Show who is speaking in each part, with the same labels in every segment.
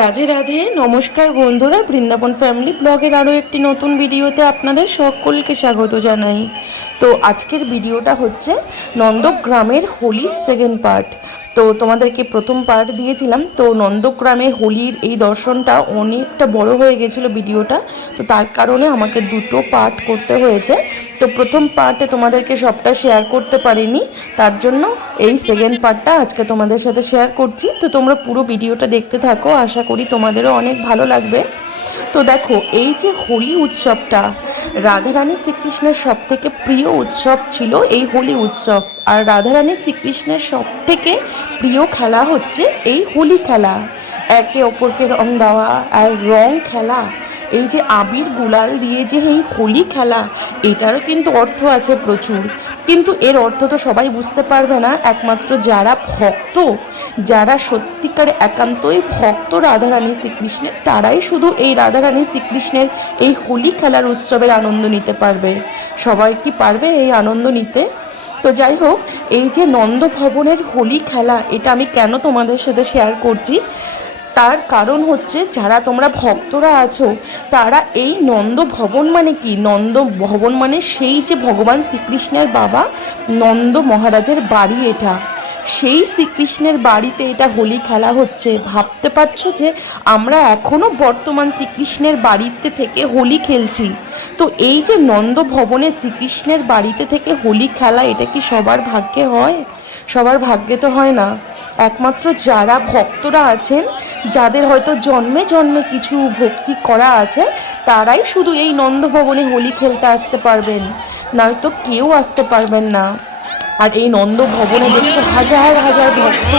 Speaker 1: রাধে রাধে, নমস্কার বন্ধুরা, বৃন্দাবন ফ্যামিলি ব্লগের আরও একটি নতুন ভিডিওতে আপনাদের সকলকে স্বাগত জানাই। তো আজকের ভিডিওটা হচ্ছে নন্দগ্রামের হোলির সেকেন্ড পার্ট তো তোমাদেরকে প্রথম পার্ট দিয়েছিলাম। তো নন্দগ্রামে হোলির এই দর্শনটা অনেকটা বড় হয়ে গেছিল ভিডিওটা। তো তার কারণে আমাকে দুটো পার্ট করতে হয়েছে। তো প্রথম পার্টে তোমাদেরকে সবটা শেয়ার করতে পারিনি। তার জন্য এই সেকেন্ড পার্টটা আজকে তোমাদের সাথে শেয়ার করছি। তো তোমরা পুরো ভিডিওটা দেখতে থাকো। আশা করি তোমাদেরও অনেক ভালো লাগবে। তো দেখো, এই যে হোলি উৎসবটা, রাধারানী শ্রীকৃষ্ণের সব থেকে প্রিয় উৎসব ছিল এই হোলি উৎসব। আর রাধারানী শ্রীকৃষ্ণের সব থেকে প্রিয় খেলা হচ্ছে এই হোলি খেলা। একে অপরকে রং দেওয়া আর রং খেলা, এই যে আবির গুলাল দিয়ে যে এই হোলি খেলা, এটারও কিন্তু অর্থ আছে প্রচুর। কিন্তু এর অর্থ তো সবাই বুঝতে পারবে না, একমাত্র যারা ভক্ত, যারা সত্যিকারে একান্তই ভক্ত রাধারানী শ্রীকৃষ্ণের, তারাই শুধু এই রাধারানী শ্রীকৃষ্ণের এই হোলি খেলার উৎসবের আনন্দ নিতে পারবে। সবাই কি পারবে এই আনন্দ নিতে? তো যাই হোক, এই যে নন্দভবনের হোলি খেলা, এটা আমি কেন তোমাদের সাথে শেয়ার করছি? তার কারণ হচ্ছে, যারা তোমরা ভক্তরা আছো, তারা এই নন্দ ভবন মানে কি? নন্দ ভবন মানে সেই যে ভগবান শ্রীকৃষ্ণের বাবা নন্দ মহারাজের বাড়ি এটা। সেই শ্রীকৃষ্ণের বাড়িতে এটা হোলি খেলা হচ্ছে। ভাবতে পারছ যে আমরা এখনও বর্তমান শ্রীকৃষ্ণের বাড়িতে থেকে হোলি খেলছি? তো এই যে নন্দ ভবনে শ্রীকৃষ্ণের বাড়িতে থেকে হোলি খেলা, এটা কি সবার ভাগ্যে হয়? সবার ভাগ্যে তো হয় না। একমাত্র যারা ভক্তরা আছেন, যাদের হয়তো জন্মে জন্মে কিছু ভক্তি করা আছে, তারাই শুধু এই নন্দভবনে হোলি খেলতে আসতে পারবেন। নয়তো কেউ আসতে পারবেন না। আর এই নন্দ ভবনে দেখছ হাজার হাজার ভক্ত।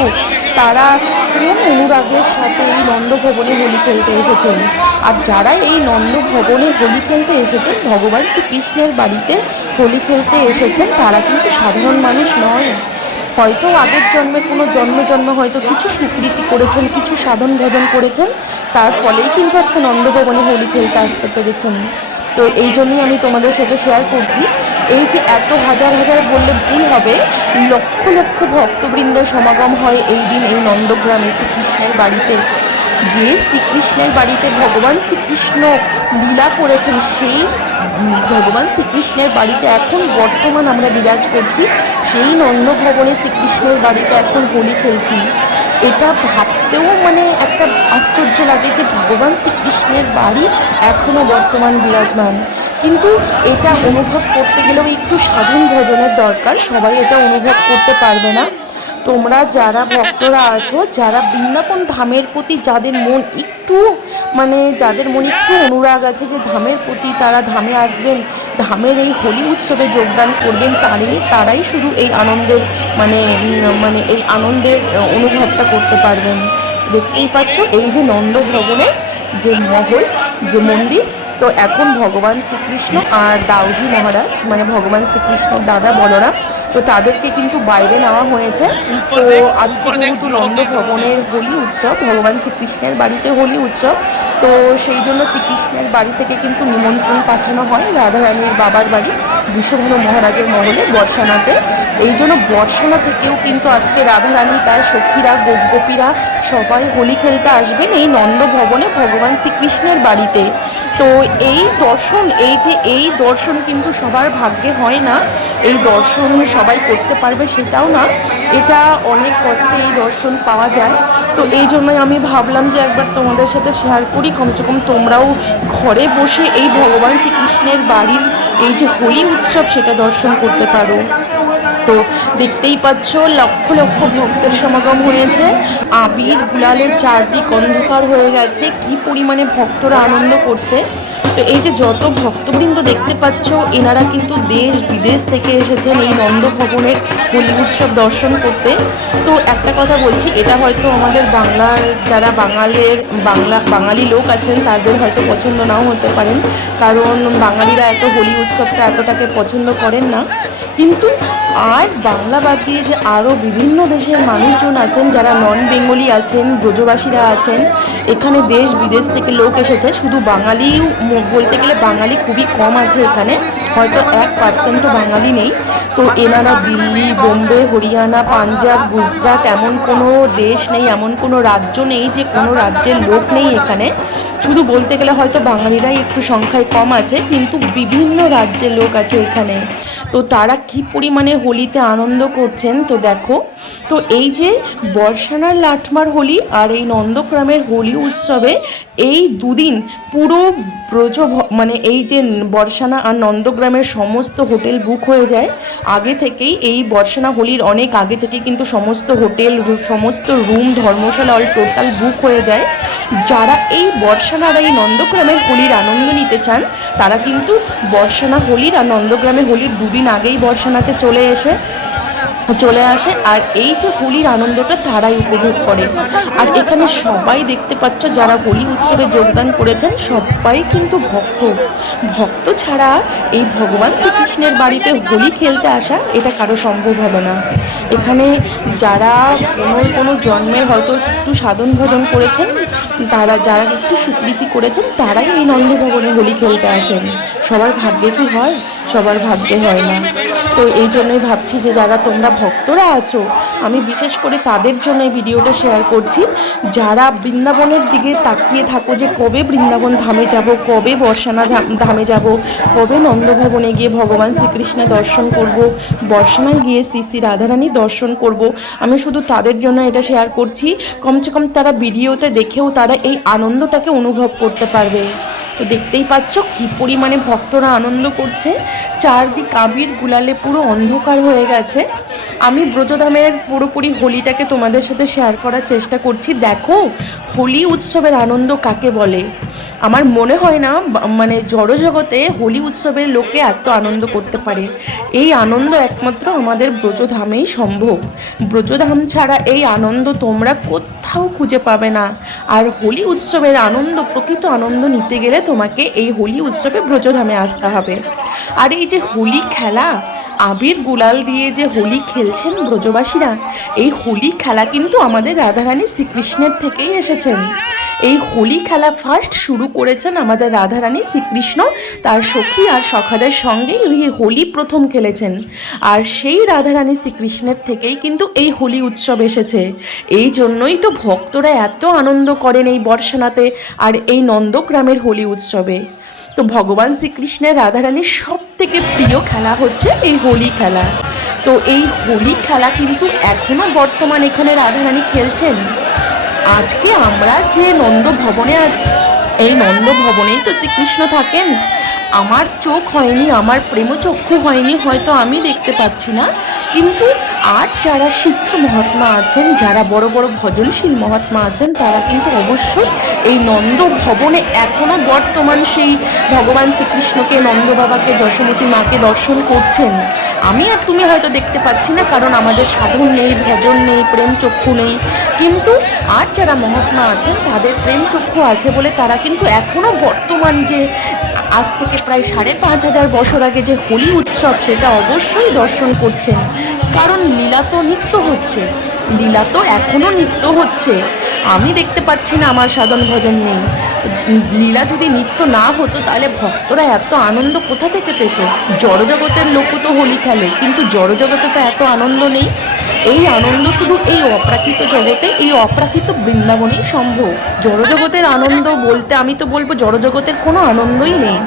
Speaker 1: তারা কোন অনুরাগের সাথে এই নন্দ ভবনে হোলি খেলতে এসেছেন? আর যারা এই নন্দ ভবনে হোলি খেলতে এসেছেন, ভগবান শ্রীকৃষ্ণের বাড়িতে হোলি খেলতে এসেছেন, তারা কিন্তু সাধারণ মানুষ নয়। হয়তো আগের জন্মে কোনো জন্ম জন্ম হয়তো কিছু স্বীকৃতি করেছেন, কিছু সাধন ভজন করেছেন, তার ফলেই কিন্তু আজকে নন্দভবনে হোলি খেলতে আসতে পেরেছেন। তো এই জন্যই আমি তোমাদের সাথে শেয়ার করছি। এই যে এত হাজার হাজার বললে ভুল হবে, লক্ষ লক্ষ ভক্তবৃন্দ সমাগম হয় এই দিন এই নন্দগ্রামে শ্রীকৃষ্ণের বাড়িতে। যে শ্রীকৃষ্ণের বাড়িতে ভগবান শ্রীকৃষ্ণ লীলা করেছেন, সেই ভগবান শ্রীকৃষ্ণের বাড়িতে এখন বর্তমান আমরা বিরাজ করছি, সেই নন্দভবনে শ্রীকৃষ্ণের বাড়িতে এখন হোলি খেলছি। এটা ভাবতেও মানে একটা আশ্চর্য লাগে যে ভগবান শ্রীকৃষ্ণের বাড়ি এখনও বর্তমান বিরাজমান। কিন্তু এটা অনুভব করতে গেলেও একটু সাধন ভজনের দরকার। সবাই এটা অনুভব করতে পারবে না। তোমরা যারা ভক্তরা আছো, যারা বৃন্দাবন ধামের প্রতি যাদের মন একটু মানে যাদের মনে একটু অনুরাগ আছে যে ধামের প্রতি তারা ধামে আসবেন, ধামের এই হোলি উৎসবে যোগদান করবেন তারই তারাই শুধু এই আনন্দের মানে মানে এই আনন্দের অনুভবটা করতে পারবেন। দেখতেই পাচ্ছ, এই যে নন্দ ভবনের যে মহল, যে মন্দির তো এখন ভগবান শ্রীকৃষ্ণ আর দাউজি মহারাজ মানে ভগবান শ্রীকৃষ্ণ দাদা বলরাম, তো তাদেরকে কিন্তু বাইরে নেওয়া হয়েছে। তো আজকে যেহেতু নন্দ ভবনের হোলি উৎসব, ভগবান শ্রীকৃষ্ণের বাড়িতে হোলি উৎসব, তো সেই জন্য শ্রীকৃষ্ণের বাড়ি থেকে কিন্তু নিমন্ত্রণ পাঠানো হয় রাধারানীর বাবার বাড়ি, বিশ্বভানু মহারাজের মহলে বর্ষানাতে। এই জন্য বর্ষানা থেকেও কিন্তু আজকে রাধারানী তার সখীরা, গোপগোপীরা সবাই হোলি খেলতে আসবেন এই নন্দ ভবনে ভগবান শ্রীকৃষ্ণের বাড়িতে। তো এই দর্শন, এই যে এই দর্শন কিন্তু সবার ভাগ্যে হয় না। এই দর্শন সবাই করতে পারবে সেটাও না। এটা অনেক কষ্টে এই দর্শন পাওয়া যায়। তো এই জন্যই আমি ভাবলাম যে একবার তোমাদের সাথে শেয়ার করি। কমসে কম তোমরাও ঘরে বসে এই ভগবান শ্রীকৃষ্ণের বাড়ির এই যে হোলি উৎসব সেটা দর্শন করতে পারো। তো দেখতেই পাচ্ছ, লক্ষ লক্ষ ভক্তের সমাগম হয়েছে। আবির গুলালের চারদিক অন্ধকার হয়ে গেছে। কি পরিমাণে ভক্তরা আনন্দ করছে। তো এই যে যত ভক্তবৃন্দ দেখতে পাচ্ছ, এনারা কিন্তু দেশ বিদেশ থেকে এসেছেন এই নন্দ ভবনের হোলি উৎসব দর্শন করতে। তো একটা কথা বলছি, এটা হয়তো আমাদের বাংলার, যারা বাঙালের, বাংলা, বাঙালি লোক আছেন, তাদের হয়তো পছন্দ নাও হতে পারেন। কারণ বাঙালিরা এত হোলি উৎসবটা এতটাকে পছন্দ করেন না। কিন্তু আর বাংলা বাদ দিয়ে যে আরও বিভিন্ন দেশের মানুষজন আছেন, যারা নন বেঙ্গলি আছেন, ব্রজবাসীরা আছেন, এখানে দেশ বিদেশ থেকে লোক এসেছে, শুধু বাঙালি বলতে গেলে বাঙালি খুবই কম আছে এখানে। হয়তো এক পার্সেন্টও বাঙালি নেই। তো এনারা দিল্লি, বোম্বে, হরিয়ানা, পাঞ্জাব, গুজরাট এমন কোনো দেশ নেই, এমন কোনো রাজ্য নেই যে কোনো রাজ্যের লোক নেই এখানে। শুধু বলতে গেলে হয়তো বাঙালিরাই একটু সংখ্যায় কম আছে, কিন্তু বিভিন্ন রাজ্যের লোক আছে এখানে। তো তারা কি পরিমাণে হোলিতে আনন্দ করছেন, তো দেখো। তো এই যে বর্ষানার লাঠমার হোলি আর এই নন্দগ্রামের হোলি উৎসবে এই দুদিন পুরো ব্রজ মানে এই যে বর্ষানা আর নন্দগ্রামের সমস্ত হোটেল বুক হয়ে যায়। আগে থেকেই এই বর্ষানা হোলির অনেক আগে থেকে কিন্তু সমস্ত হোটেল সমস্ত রুম, ধর্মশালা অল টোটাল বুক হয়ে যায়। যারা এই বর্ষানার এই নন্দগ্রামের হোলির আনন্দ নিতে চান, তারা কিন্তু বর্ষানা হোলির আর নন্দগ্রামে হোলির দুদিন আগেই বর্ষানাতে চলে এসে, চলে আসে। আর এই যে হোলির আনন্দটা তারাই উপভোগ করে। আর এখানে সবাই দেখতে পাচ্ছ, যারা হোলি উৎসবে যোগদান করেছেন, সবাই কিন্তু ভক্ত। ভক্ত ছাড়া এই ভগবান শ্রীকৃষ্ণের বাড়িতে হোলি খেলতে আসা, এটা কারও সম্ভব হবে না। এখানে যারা কোনো কোনো জন্মে হয়তো একটু সাধন ভজন করেছেন তারা যারা একটু স্বীকৃতি করেছেন, তারাই এই নন্দভবনে হোলি খেলতে আসেন। সবার ভাগ্যে কি হয়। সবার ভাগ্যে হয় না। তো এই জন্যই ভাবছি যে যারা তোমরা ভক্তরা আছো, আমি বিশেষ করে তাদের জন্য এই ভিডিওটা শেয়ার করছি। যারা বৃন্দাবনের দিকে তাকিয়ে থাকো যে কবে বৃন্দাবন ধামে যাব, কবে বর্ষানা ধাম- ধামে যাব, কবে নন্দভবনে গিয়ে ভগবান শ্রীকৃষ্ণের দর্শন করব, বর্ষানায় গিয়ে শ্রী শ্রী রাধারানী দর্শন করব, আমি শুধু তাদের জন্য এটা শেয়ার করছি। কমসে কম তারা ভিডিওতে দেখেও তারা এই আনন্দটাকে অনুভব করতে পারবে। তো দেখতেই পাচ্ছ কি পরিমাণে ভক্তরা আনন্দ করছে। চারদিক আবির, গুলালে পুরো অন্ধকার হয়ে গেছে। আমি ব্রজধামের পুরোপুরি হোলিটাকে তোমাদের সাথে শেয়ার করার চেষ্টা করছি। দেখো, হোলি উৎসবের আনন্দ কাকে বলে? আমার মনে হয় না মানে জড়জগতে হোলি উৎসবের লোকে এত আনন্দ করতে পারে। এই আনন্দ একমাত্র আমাদের ব্রজধামেই সম্ভব। ব্রজধাম ছাড়া এই আনন্দ তোমরা কোথাও খুঁজে পাবে না। আর হোলি উৎসবের আনন্দ, প্রকৃত আনন্দ নিতে গেলে তোমাকে এই হোলি উৎসবে ব্রজধামে আসতে হবে। আর এই যে হোলি খেলা, আবির গুলাল দিয়ে যে হোলি খেলছেন ব্রজবাসীরা, এই হোলি খেলা কিন্তু আমাদের রাধারানী শ্রীকৃষ্ণের থেকেই এসেছেন। এই হোলি খেলা ফার্স্ট শুরু করেছেন আমাদের রাধারানী শ্রীকৃষ্ণ, তার সখী আর সখাদের সঙ্গে এই হোলি প্রথম খেলেছেন। আর সেই রাধারানী শ্রীকৃষ্ণের থেকেই কিন্তু এই হোলি উৎসব এসেছে। এই জন্যই তো ভক্তরা এত আনন্দ করেন এই বর্ষানাতে আর এই নন্দগ্রামের হোলি উৎসবে। তো ভগবান শ্রীকৃষ্ণের রাধারানীর সব থেকে প্রিয় খেলা হচ্ছে এই হোলি খেলা। তো এই হোলি খেলা কিন্তু এখনও বর্তমান এখানে রাধারানী খেলছেন। আজকে আমরা যে নন্দ ভবনে আছি। এই নন্দ ভবনেই তো শ্রীকৃষ্ণ থাকেন। আমার চোখ হয়নি, আমার প্রেমচক্ষু হয়নি, হয়তো আমি দেখতে পাচ্ছি না। কিন্তু আর যারা সিদ্ধ মহাত্মা আছেন, যারা বড় বড় ভজনশীল মহাত্মা আছেন, তারা কিন্তু অবশ্যই এই নন্দ ভবনে এখনও বর্তমান সেই ভগবান শ্রীকৃষ্ণকে, নন্দ বাবাকে, যশোমতী মাকে দর্শন করছেন। আমি আর তুমি হয়তো দেখতে পাচ্ছি না, কারণ আমাদের সাধন নেই, ভজন নেই প্রেম চক্ষু নেই। কিন্তু আর যারা মহাত্মা আছেন, তাদের প্রেম চক্ষু আছে বলে তারা কিন্তু এখনও বর্তমান যে আজ থেকে প্রায় সাড়ে পাঁচ হাজার বছর আগে যে হোলি উৎসব, সেটা অবশ্যই দর্শন করছেন। কারণ লীলা তো নিত্য হচ্ছে। লীলা তো এখনও নিত্য হচ্ছে। আমি দেখতে পাচ্ছি না আমার সাধন ভজন নেই। লীলা যদি নিত্য না হতো, তাহলে ভক্তরা এত আনন্দ কোথা থেকে পেত? জড়জগতের লোকও তো হোলি খেলে, কিন্তু জড়জগতে তো এত আনন্দ নেই। এই আনন্দ শুধু এই অপ্রাকৃত জগতে, এই অপ্রাকৃত বৃন্দাবনেই সম্ভব। জড়জগতের আনন্দ বলতে আমি তো বলব জড়জগতের কোনো আনন্দই নেই।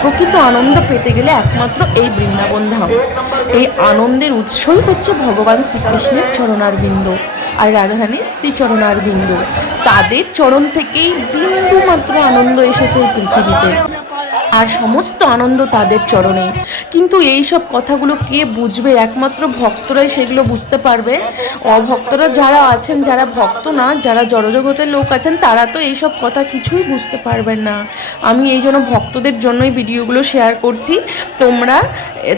Speaker 1: প্রকৃত আনন্দ পেতে গেলে একমাত্র এই বৃন্দাবন ধাম। এই আনন্দের উৎসই হচ্ছে ভগবান শ্রীকৃষ্ণের চরণার বিন্দু আর রাধারানীর শ্রীচরণার বিন্দু তাদের চরণ থেকেই বিন্দু মাত্র আনন্দ এসেছে এই পৃথিবীতে। আর সমস্ত আনন্দ তাদের চরণে। কিন্তু এই সব কথাগুলো কে বুঝবে? একমাত্র ভক্তরাই সেগুলো বুঝতে পারবে। অভক্তরা যারা আছেন, যারা ভক্ত না, যারা জড়জগতের লোক আছেন, তারা তো এই সব কথা কিছুই বুঝতে পারবেন না। আমি এই জন্য ভক্তদের জন্যই ভিডিওগুলো শেয়ার করছি। তোমরা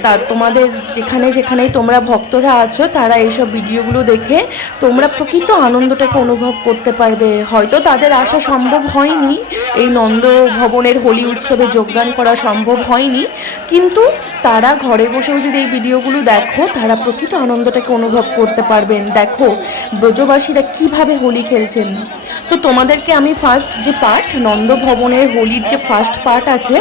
Speaker 1: তা, তোমাদের যেখানে যেখানেই তোমরা ভক্তরা আছো, তারা এইসব ভিডিওগুলো দেখে তোমরা প্রকৃত আনন্দটাকে অনুভব করতে পারবে। হয়তো তাদের আসা সম্ভব হয়নি এই নন্দ ভবনের হোলি উৎসবে যোগদান যোগদান করা সম্ভব হয়নি। কিন্তু তারা ঘরে বসেও যদি এই ভিডিওগুলো দেখো, তারা প্রকৃত আনন্দটাকে অনুভব করতে পারবেন। দেখো, ব্রজবাসীরা কীভাবে হোলি খেলছেন। তো তোমাদেরকে আমি ফার্স্ট যে পার্ট নন্দভবনের হোলির যে ফার্স্ট পার্ট আছে,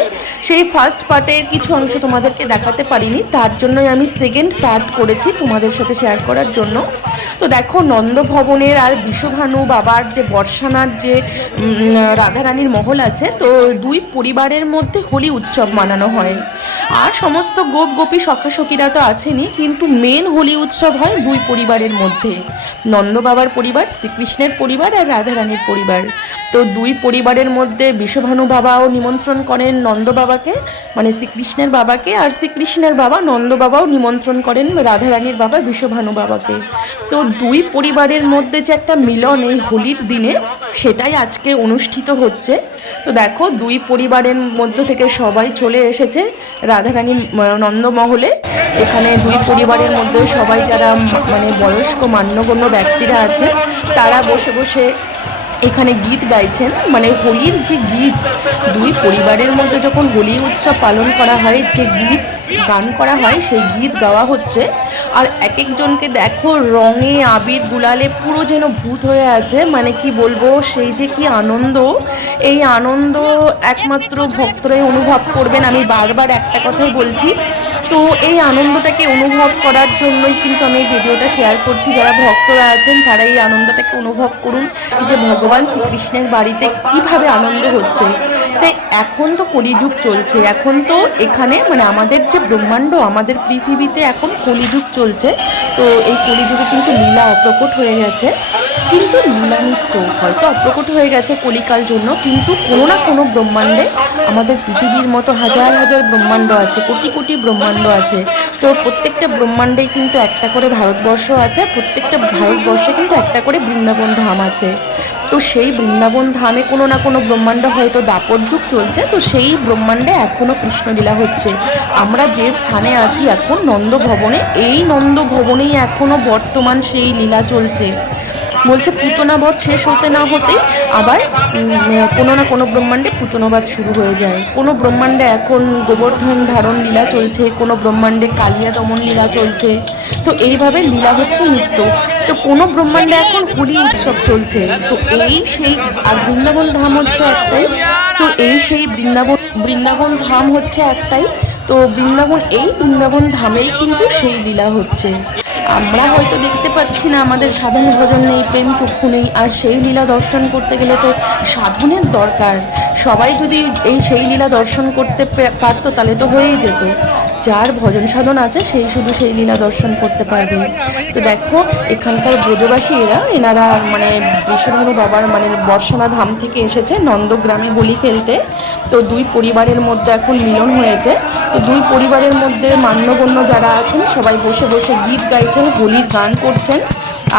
Speaker 1: সেই ফার্স্ট পার্টের কিছু অংশ তোমাদেরকে দেখাতে পারিনি। তার জন্যই আমি সেকেন্ড পার্ট করেছি তোমাদের সাথে শেয়ার করার জন্য। তো দেখো নন্দভবনের আর বিশ্বভানু বাবার যে বর্ষানার যে রাধারানীর মহল আছে, তো দুই পরিবারের মধ্যে হোলি উৎসব মানানো হয়। আর সমস্ত গোপ গোপী সখা সখীরা তো আছেনই, কিন্তু মেন হোলি উৎসব হয় দুই পরিবারের মধ্যে। নন্দ বাবার পরিবার, শ্রীকৃষ্ণের পরিবার আর রাধারানীর পরিবার। তো দুই পরিবারের মধ্যে বিশ্বভানু বাবাও নিমন্ত্রণ করেন নন্দ বাবাকে মানে শ্রীকৃষ্ণের বাবাকে, আর শ্রীকৃষ্ণের বাবা, নন্দ বাবাও নিমন্ত্রণ করেন রাধারানীর বাবা বিশ্বভানু বাবাকে। তো দুই পরিবারের মধ্যে যে একটা মিলন এই হোলির দিনে, সেটাই আজকে অনুষ্ঠিত হচ্ছে। তো দেখো, দুই পরিবারের মধ্য থেকে সবাই চলে এসেছে রাধারানী নন্দমহলে। এখানে দুই পরিবারের মধ্যে সবাই যারা মানে বয়স্ক মান্যগণ্য ব্যক্তিরা আছে, তারা বসে বসে এখানে গীত গাইছেন মানে হোলির যে গীত, দুই পরিবারের মধ্যে যখন হোলি উৎসব পালন করা হয়, যে গীত গান করা হয়, সেই গীত গাওয়া হচ্ছে। আর এক একজনকে দেখো রঙে, আবির গুলালে পুরো যেন ভূত হয়ে আছে মানে কি বলব, সেই যে কি আনন্দ। এই আনন্দ একমাত্র ভক্তরাই অনুভব করবেন, আমি বারবার একটা কথাই বলছি। তো এই আনন্দটাকে অনুভব করার জন্যই কিন্তু আমি ভিডিওটা শেয়ার করছি। যারা ভক্তরা আছেন, তারা এই আনন্দটাকে অনুভব করুন, যে ভগবান শ্রীকৃষ্ণের বাড়িতে কীভাবে আনন্দ হচ্ছে? তাই এখন তো কলিযুগ চলছে। এখন তো এখানে মানে আমাদের যে ব্রহ্মাণ্ড, আমাদের পৃথিবীতে এখন কলিযুগ চলছে। তো এই কলিযুগে কিন্তু লীলা অপ্রকট হয়ে গেছে। কিন্তু নিত্য হয়তো অপ্রকট হয়ে গেছে কলিকাল জন্য, কিন্তু কোনো না কোনো ব্রহ্মাণ্ডে আমাদের পৃথিবীর মতো হাজার হাজার ব্রহ্মাণ্ড আছে, কোটি কোটি ব্রহ্মাণ্ড আছে। তো প্রত্যেকটা ব্রহ্মাণ্ডেই কিন্তু একটা করে ভারতবর্ষ আছে, প্রত্যেকটা ভারতবর্ষে কিন্তু একটা করে বৃন্দাবন ধাম আছে। তো সেই বৃন্দাবন ধামে কোনো না কোনো ব্রহ্মাণ্ড হয়তো দাপর যুগ চলছে, তো সেই ব্রহ্মাণ্ডে এখনও কৃষ্ণলীলা হচ্ছে। আমরা যে স্থানে আছি এখন নন্দ ভবনে এই নন্দ ভবনেই এখনও বর্তমান সেই লীলা চলছে। বলছে পুতনাবধ শেষ হতে না হতেই আবার কোনো না কোনো ব্রহ্মাণ্ডে পুতনাবাদ শুরু হয়ে যায়। কোনো ব্রহ্মাণ্ডে এখন গোবর্ধন ধারণ লীলা চলছে, কোনো ব্রহ্মাণ্ডে কালিয়া দমন লীলা চলছে। তো এইভাবে লীলা হচ্ছে নৃত্য। তো কোনো ব্রহ্মাণ্ডে এখন হোলি উৎসব চলছে। তো এই সেই, আর বৃন্দাবন ধাম হচ্ছে একটাই। তো এই সেই বৃন্দাবন বৃন্দাবন ধাম হচ্ছে একটাই। তো বৃন্দাবন, এই বৃন্দাবন ধামেই কিন্তু সেই লীলা হচ্ছে। আমরা হয়তো দেখতে পাচ্ছি না, আমাদের সাধন ভজন নেই, প্রেম চক্ষু নেই, আর সেই লীলা দর্শন করতে গেলে তো সাধনের দরকার। সবাই যদি এই সেই লীলা দর্শন করতে পারতো, তাহলে তো হয়েই যেত। যার ভজন সাধন আছে, সেই শুধু সেই লীলা দর্শন করতে পারবে। তো দেখো, এখানকার ব্রজবাসী এরা এনারা মানে বিশ্বভানু বাবার মানে বর্ষনা ধাম থেকে এসেছে নন্দগ্রামে হোলি খেলতে। তো দুই পরিবারের মধ্যে এখন মিলন হয়েছে। তো দুই পরিবারের মধ্যে মান্যগণ্য যারা আছেন, সবাই বসে বসে গীত গাইছেন, হোলির গান করছেন।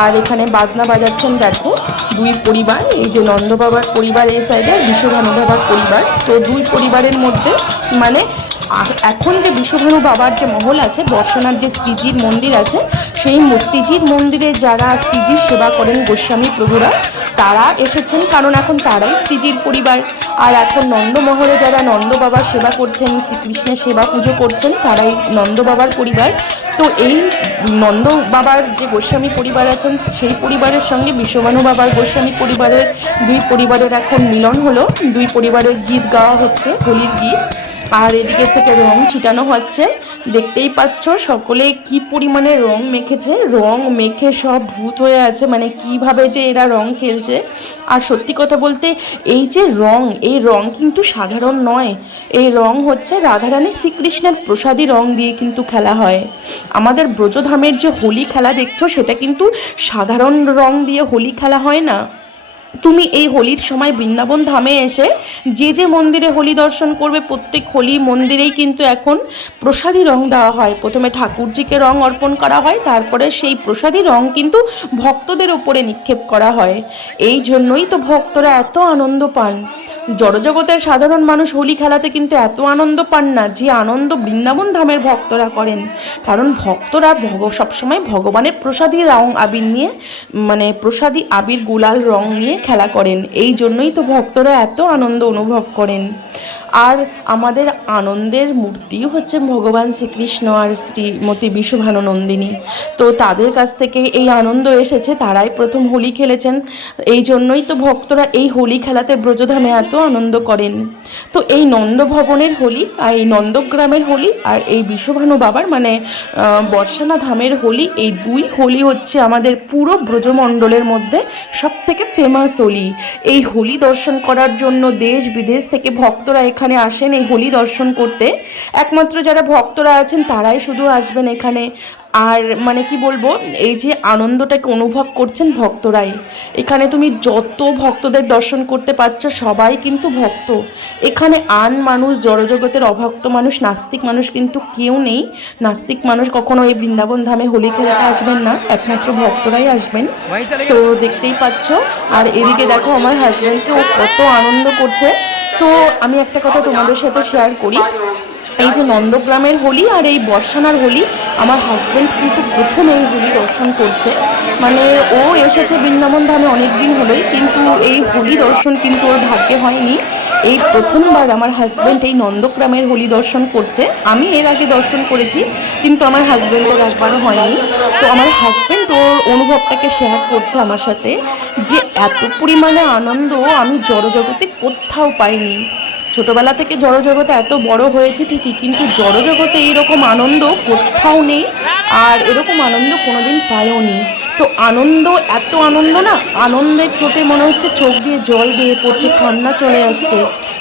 Speaker 1: আর এখানে বাজনা বাজাচ্ছেন, দেখো, দুই পরিবার, এই যে নন্দ বাবার পরিবার এই সাইডে বিশ্বভানু বাবার পরিবার। তো দুই পরিবারের মধ্যে মানে এখন যে বিশ্বভানু বাবার যে মহল আছে বর্ষনার যে শ্রীজির মন্দির আছে, সেই শ্রীজির মন্দিরে যারা শ্রীজির সেবা করেন গোস্বামী প্রভুরা, তারা এসেছেন। কারণ এখন তারাই শ্রীজির পরিবার। আর এখন নন্দমহলে যারা নন্দ বাবার সেবা করছেন, শ্রীকৃষ্ণের সেবা পুজো করছেন, তারাই নন্দ বাবার পরিবার। তো এই নন্দ বাবার যে গোস্বামী পরিবার আছেন, সেই পরিবারের সঙ্গে বিশ্ববানু বাবার গোস্বামী পরিবারের দুই পরিবারের এখন মিলন হলো। দুই পরিবারের গীত গাওয়া হচ্ছে, হোলির গীত। আর এদিকে থেকে রং ছিটানো হচ্ছে। দেখতেই পাচ্ছ সকলে কি পরিমাণে রং মেখেছে। রং মেখে সব ভূত হয়ে আছে। মানে কীভাবে যে এরা রং খেলছে। আর সত্যি কথা বলতে এই যে রং, এই রং কিন্তু সাধারণ নয়। এই রং হচ্ছে রাধারানী শ্রীকৃষ্ণের প্রসাদী রং দিয়ে কিন্তু খেলা হয়। আমাদের ব্রজধামের যে হোলি খেলা দেখছ, সেটা কিন্তু সাধারণ রং দিয়ে হোলি খেলা হয় না। তুমি এই হোলির সময় বৃন্দাবন ধামে এসে যে যে মন্দিরে হোলি দর্শন করবে, প্রত্যেক হোলি মন্দিরেই কিন্তু এখন প্রসাদী রং দেওয়া হয়। প্রথমে ঠাকুরজিকে রং অর্পণ করা হয়, তারপরে সেই প্রসাদী রং কিন্তু ভক্তদের ওপরে নিক্ষেপ করা হয়। এই জন্যই তো ভক্তরা এত আনন্দ পান। জড়জগতের সাধারণ মানুষ হোলি খেলাতে কিন্তু এত আনন্দ পান না, যে আনন্দ বৃন্দাবন ধামের ভক্তরা করেন। কারণ ভক্তরা ভগ, সবসময় ভগবানের প্রসাদী রং আবির নিয়ে মানে প্রসাদী আবির গুলাল রং নিয়ে খেলা করেন। এই জন্যই তো ভক্তরা এত আনন্দ অনুভব করেন। আর আমাদের আনন্দের মূর্তি হচ্ছে ভগবান শ্রীকৃষ্ণ আর শ্রীমতী বিশ্বভানুনন্দিনী। তো তাদের কাছ থেকে এই আনন্দ এসেছে, তারাই প্রথম হোলি খেলেছেন। এই জন্যই তো ভক্তরা এই হোলি খেলাতে ব্রজধামে এত আনন্দ করেন। তো এই নন্দভবনের হোলি আর এই নন্দগ্রামের হোলি আর এই বিশ্বভানু বাবার মানে বর্ষানা ধামের হোলি, এই দুই হোলি হচ্ছে আমাদের পুরো ব্রজমণ্ডলের মধ্যে সব থেকে ফেমাস হোলি। এই হোলি দর্শন করার জন্য দেশ বিদেশ থেকে ভক্তরা এখানে আসেন এই হোলি দর্শন করতে। একমাত্র যারা ভক্তরা আছেন তারাই শুধু আসবেন এখানে। আর মানে কি বলব, এই যে আনন্দটাকে অনুভব করছেন ভক্তরাই। এখানে তুমি যত ভক্তদের দর্শন করতে পারছ, সবাই কিন্তু ভক্ত। এখানে আন মানুষ, জড়জগতের অভক্ত মানুষ, নাস্তিক মানুষ কিন্তু কেউ নেই। নাস্তিক মানুষ কখনো এই বৃন্দাবন ধামে হোলি খেলতে আসবেন না, একমাত্র ভক্তরাই আসবেন। তো দেখতেই পাচ্ছ, আর এদিকে দেখো আমার হাজব্যান্ডকে ও কত আনন্দ করছে। তো আমি একটা কথা তোমাদের সাথে শেয়ার করি। এই যে নন্দগ্রামের হোলি আর এই বর্ষানার হোলি, আমার হাজব্যান্ড কিন্তু প্রথম এই হোলি দর্শন করছে। মানে ও এসেছে বৃন্দাবন ধামে অনেক দিন হলোই, কিন্তু এই হোলি দর্শন কিন্তু ওর ভাগ্যে হয়নি। এই প্রথমবার আমার হাজব্যান্ড এই নন্দগ্রামের হোলি দর্শন করছে। আমি এর আগে দর্শন করেছি, কিন্তু আমার হাজব্যান্ডের একবারও হয়নি। তো আমার হাজব্যান্ড ওর অনুভবটাকে শেয়ার করছে আমার সাথে যে এত পরিমাণে আনন্দ আমি জড়জগতে কোথাও পাইনি। ছোটবেলা থেকে জড়জগতে এত বড় হয়েছে ঠিকই, কিন্তু জড়জগতে এইরকম আনন্দ কোথাও নেই আর এরকম আনন্দ কোনোদিন পাইও নি। তো আনন্দ, এত আনন্দ না, আনন্দের চোটে মনে হচ্ছে চোখ দিয়ে জল বেয়ে পড়ছে, কান্না চলে আসছে।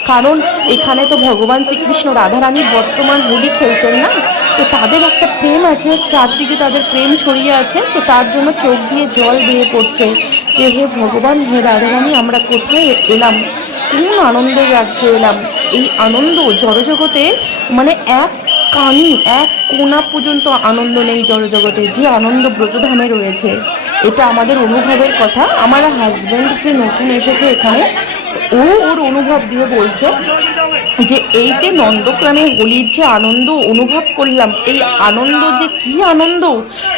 Speaker 1: কারণ এখানে তো ভগবান শ্রীকৃষ্ণ রাধারানী বর্তমান হোলি খেলছেন না? তো তাদের একটা প্রেম আছে, চারদিকে তাদের প্রেম ছড়িয়ে আছে, তো তার জন্য চোখ দিয়ে জল বেয়ে পড়ছে। যে হে ভগবান, হে রাধারানী, আমরা কোথায় এলাম? কোন আনন্দে রাজ্যে এলাম। এই আনন্দ জড়জগতে মানে এক কানি, এক কোনা পর্যন্ত আনন্দ নেই জড়জগতে, যে আনন্দ ব্রজধামে রয়েছে। এটা আমাদের অনুভবের কথা। আমার হাজব্যান্ড যে নতুন এসেছে এখানে ও ওর অনুভব দিয়ে বলছে যে এই যে নন্দক্রামে হোলির যে আনন্দ অনুভব করলাম, এই আনন্দ যে কি আনন্দ?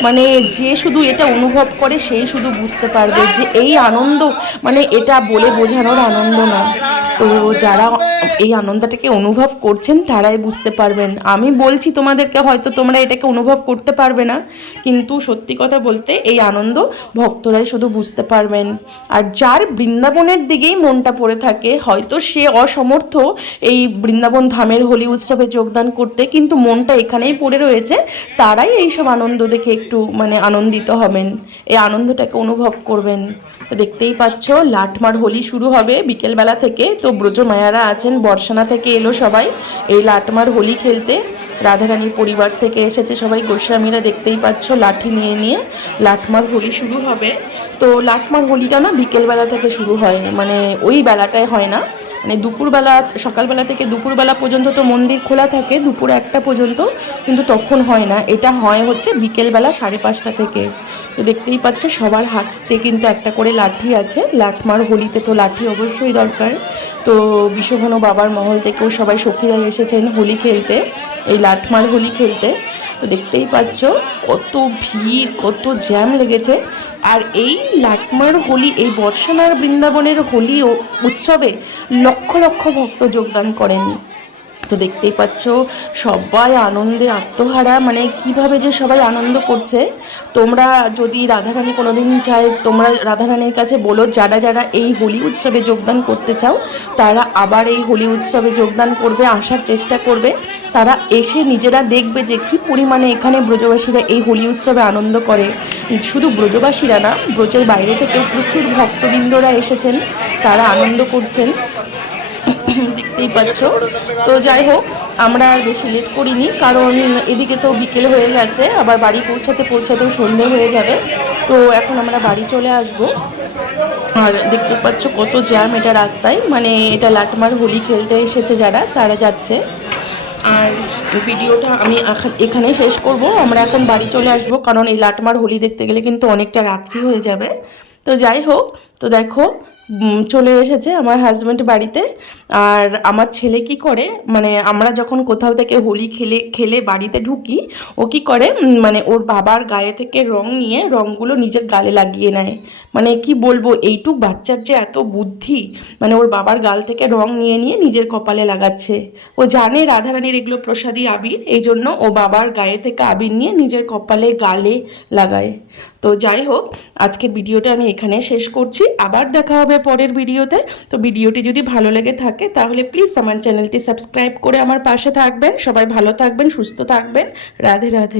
Speaker 1: মানে যে শুধু এটা অনুভব করে সেই শুধু বুঝতে পারবে যে এই আনন্দ মানে এটা বলে বোঝানোর আনন্দ না। তো যারা এই আনন্দটাকে অনুভব করছেন, তারাই বুঝতে পারবেন। আমি বলছি তোমাদেরকে, হয়তো তোমরা এটাকে অনুভব করতে পারবে না, কিন্তু সত্যি কথা বলতে এই আনন্দ ভক্তরাই শুধু বুঝতে পারবেন। আর যার বৃন্দাবনের দিকেই মনটা পড়ে থাকে, হয়তো সে অসমর্থ এই বৃন্দাবন ধামের হোলি উৎসবে যোগদান করতে, কিন্তু মনটা এখানেই পড়ে রয়েছে, তারাই এইসব আনন্দ দেখে একটু মানে আনন্দিত হবেন, এই আনন্দটাকে অনুভব করবেন। দেখতেই পাচ্ছ, লাটমার হোলি শুরু হবে বিকেলবেলা থেকে, তো ব্রজ মায়ারা আছেন, বর্ষানা থেকে এলো সবাই। এই লাটমার হোলি খেলতে রাধারানীর পরিবার থেকে এসেছে সবাই। গোস্বামীরা দেখতেই পাচ্ছ, লাঠি নিয়ে নিয়ে লাটমার হোলি শুরু হবে। তো লাটমার হোলিটা না বিকেলবেলা থেকে শুরু হয় মানে ওই বেলাটায় হয় না। মানে দুপুরবেলা, সকালবেলা থেকে দুপুরবেলা পর্যন্ত তো মন্দির খোলা থাকে, দুপুর একটা পর্যন্ত, কিন্তু তখন হয় না। এটা হয় হচ্ছে বিকেলবেলা সাড়ে পাঁচটা থেকে। তো দেখতেই পাচ্ছ সবার হাতে কিন্তু একটা করে লাঠি আছে। লাঠমার হোলিতে তো লাঠি অবশ্যই দরকার। তো বিশ্বঘন বাবার মহল থেকেও সবাই সখীরা এসেছেন হোলি খেলতে, এই লাঠমার হোলি খেলতে। তো দেখতেই পাচ্ছ কত ভিড়, কত জ্যাম লেগেছে। আর এই লাটমার হোলি, এই বর্ষানার বৃন্দাবনের হোলি উৎসবে লক্ষ লক্ষ ভক্ত যোগদান করেন। তো দেখতেই পাচ্ছ, সবাই আনন্দে আত্মহারা। মানে কীভাবে যে সবাই আনন্দ করছে। তোমরা যদি রাধারানী কোনোদিন চায়, তোমরা রাধারানীর কাছে বলো, যারা যারা এই হোলি উৎসবে যোগদান করতে চাও, তারা আবার এই হোলি উৎসবে যোগদান করবে, আসার চেষ্টা করবে। তারা এসে নিজেরা দেখবে যে কী পরিমাণে এখানে ব্রজবাসীরা এই হোলি উৎসবে আনন্দ করে। শুধু ব্রজবাসীরা না, ব্রজের বাইরে থেকেও প্রচুর ভক্তবৃন্দরা এসেছেন, তারা আনন্দ করছেন। দেখতেই পাচ্ছ। তো যাই হোক, আমরা আর বেশি লেট করিনি, কারণ এদিকে তো বিকেল হয়ে গেছে, আবার বাড়ি পৌঁছাতে পৌঁছাতেও সন্ধে হয়ে যাবে। তো এখন আমরা বাড়ি চলে আসব। আর দেখতে পাচ্ছ কত জ্যাম এটা রাস্তায় মানে এটা লাটমার হোলি খেলতে এসেছে যারা, তারা যাচ্ছে। আর ভিডিওটা আমি এখা- এখানেই শেষ করব। আমরা এখন বাড়ি চলে আসব, কারণ এই লাটমার হোলি দেখতে গেলে কিন্তু অনেকটা রাত্রি হয়ে যাবে। তো যাই হোক, তো দেখো চলে এসেছে আমার হাজব্যান্ড বাড়িতে। আর আমার ছেলে কি করে মানে আমরা যখন কোথাও থেকে হোলি খেলে খেলে বাড়িতে ঢুকি, ও কি করে মানে ওর বাবার গায়ে থেকে রং নিয়ে রঙগুলো নিজের গালে লাগিয়ে নেয়। মানে কি বলব, এইটুক বাচ্চার যে এত বুদ্ধি মানে ওর বাবার গাল থেকে রং নিয়ে নিয়ে নিজের কপালে লাগাচ্ছে। ও জানে রাধারানীর এগুলো প্রসাদী আবির, এই জন্য ও বাবার গায়ে থেকে আবির নিয়ে নিজের কপালে গালে লাগায়। তো যাই হোক, আজকের ভিডিওটা আমি এখানে শেষ করছি। আবার দেখা হবে পরের ভিডিওতে। তো ভিডিওটি যদি ভালো লেগে থাকে, তাহলে প্লিজ আমার চ্যানেলটি সাবস্ক্রাইব করে আমার পাশে থাকবেন। সবাই ভালো থাকবেন, সুস্থ থাকবেন। রাধে রাধে।